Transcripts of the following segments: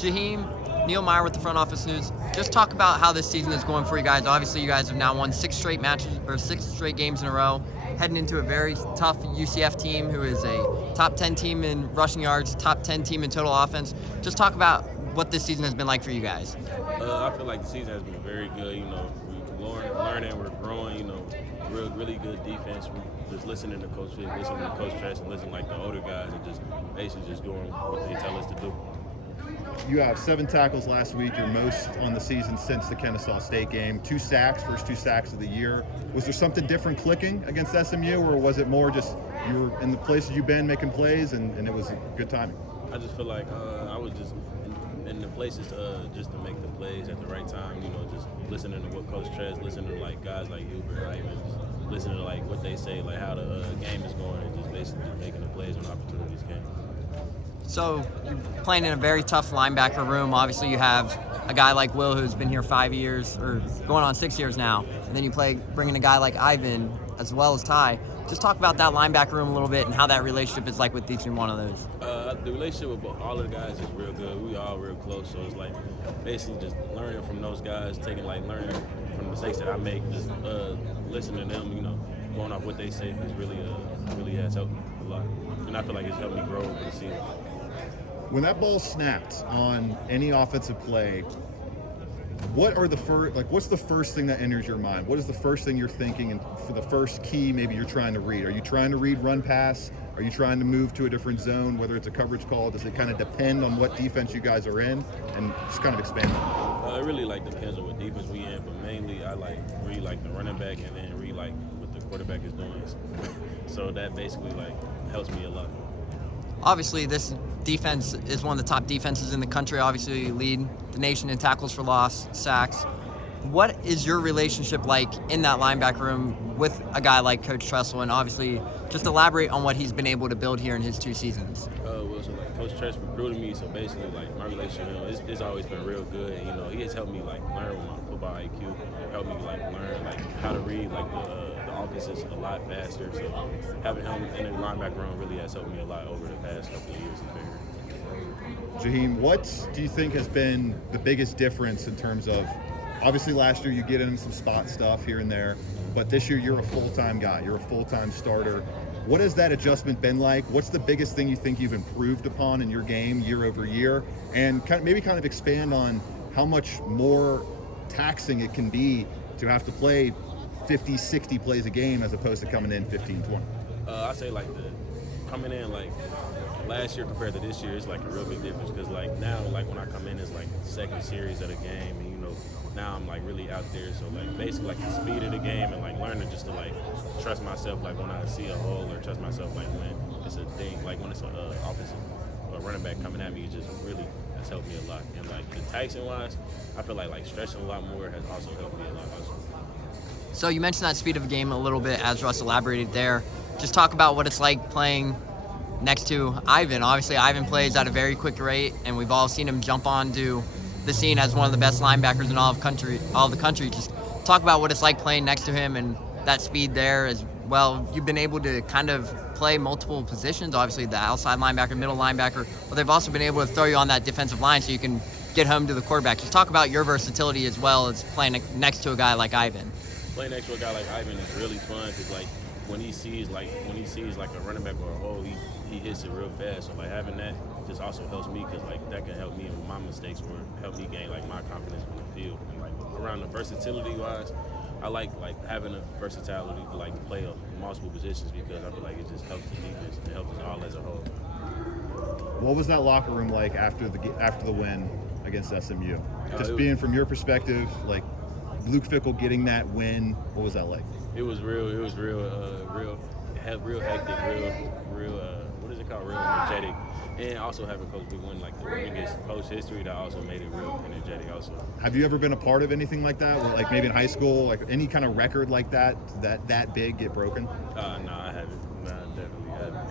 Jaheim, Neil Meyer with the Front Office News. Just talk about how this season is going for you guys. Obviously, you guys have now won 6 straight games in a row, heading into a very tough UCF team who is a top 10 team in rushing yards, top 10 team in total offense. Just talk about what this season has been like for you guys. I feel like the season has been very good. We're learning, we're growing. Really good defense. We're just listening to Coach Vic, listening to Coach Tress, and listening like the older guys, and just basically just doing what they tell us to do. You have 7 tackles last week, your most on the season since the Kennesaw State game. 2 sacks, first 2 sacks of the year. Was there something different clicking against SMU, or was it more just you were in the places you've been making plays and it was good timing? I just feel like I was just in the places just to make the plays at the right time. Just listening to what Coach Tress, listening to like guys like Hubert, Ivan, just listening to like what they say, like how the game is going, and just basically making the plays when opportunities came. So you're playing in a very tough linebacker room. Obviously, you have a guy like Will who's been here 5 years, or going on 6 years now, and then you bring in a guy like Ivan as well as Ty. Just talk about that linebacker room a little bit and how that relationship is like with each and one of those. The relationship with all of the guys is real good. We all real close, so it's like basically just learning from those guys, learning from the mistakes that I make, just listening to them, going off what they say is really has helped me a lot. And I feel like it's helped me grow over the season. When that ball snapped on any offensive play, what's the first thing that enters your mind? What is the first thing you're thinking, and for the first key maybe you're trying to read? Are you trying to read run pass? Are you trying to move to a different zone, whether it's a coverage call? Does it kind of depend on what defense you guys are in? And just kind of expand on it. It really depends on what defense we in, but mainly I read the running back and then read what the quarterback is doing. So that basically helps me a lot. Obviously, this defense is one of the top defenses in the country. Obviously, you lead the nation in tackles for loss, sacks. What is your relationship like in that linebacker room with a guy like Coach Tressel? And obviously, just elaborate on what he's been able to build here in his 2 seasons. Coach Tress recruited me, so basically my relationship with him, it's always been real good. And, he has helped me learn with my football IQ, helped me learn how to read the offenses a lot faster. So having him in the linebacker room really has helped me a lot over the past couple of years he's been here. Jaheim, what do you think has been the biggest difference in terms of, obviously last year you get in some spot stuff here and there, but this year you're a full-time guy, you're a full-time starter. What has that adjustment been like? What's the biggest thing you think you've improved upon in your game year over year? And maybe expand on how much more taxing it can be to have to play 50, 60 plays a game as opposed to coming in 15, 20. I say coming in last year compared to this year is a real big difference, because now when I come in it's second series of the game, and now I'm really out there, so basically the speed of the game and learning just to trust myself when I see a hole, or trust myself when it's a thing, when it's an offensive running back coming at me. It just really has helped me a lot. And the taxing wise, I feel like stretching a lot more has also helped me a lot also. So you mentioned that speed of the game a little bit as Russ elaborated there. Just talk about what it's like playing next to Ivan. Obviously, Ivan plays at a very quick rate, and we've all seen him jump onto the scene as one of the best linebackers in all of the country. Just talk about what it's like playing next to him and that speed there as well. You've been able to kind of play multiple positions, obviously the outside linebacker, middle linebacker, but they've also been able to throw you on that defensive line so you can get home to the quarterback. Just talk about your versatility as well as playing next to a guy like Ivan. Playing next to a guy like Ivan is really fun, because when he sees a running back or a hole, he hits it real fast. So having that just also helps me, because that can help me with my mistakes, or help me gain my confidence on the field. And around the versatility wise, I like having a versatility to play multiple positions, because I feel like it just helps the defense. It helps us all as a whole. What was that locker room like after the win against SMU? Just being from your perspective, Luke Fickell getting that win, what was that like? It was real hectic, real what is it called? Real energetic. And also having Coach Vic win the winningest coach history, that also made it real energetic also. Have you ever been a part of anything like that? Where, maybe in high school, any kind of record like that big get broken? No, I haven't. No, I definitely haven't.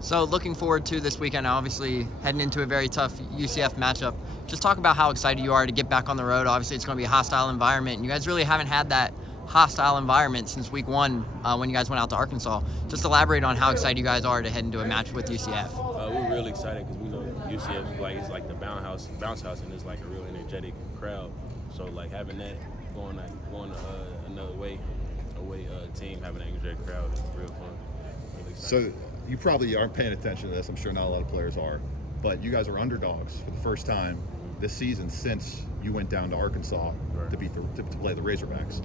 So looking forward to this weekend, obviously heading into a very tough UCF matchup. Just talk about how excited you are to get back on the road. Obviously it's going to be a hostile environment, and you guys really haven't had that hostile environment since week 1 when you guys went out to Arkansas. Just elaborate on how excited you guys are to head into a match with UCF. We're really excited, because we know UCF like it's like the bounce house, and it's like a real energetic crowd. So like having that going another away team, having an energetic crowd is real fun. Really exciting. So you probably aren't paying attention to this. I'm sure not a lot of players are, but you guys are underdogs for the first time this season since you went down to Arkansas Right. to play the Razorbacks.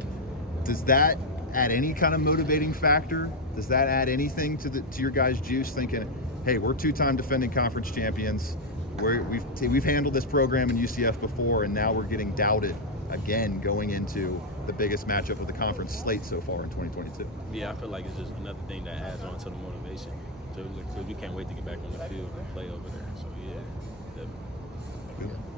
Does that add any kind of motivating factor? Does that add anything to your guys' juice? Thinking, hey, we're two-time defending conference champions. We've handled this program in UCF before, and now we're getting doubted again going into the biggest matchup of the conference slate so far in 2022. Yeah, I feel like it's just another thing that adds on to the motivation. So we can't wait to get back on the field and play over there. So yeah, definitely. Good.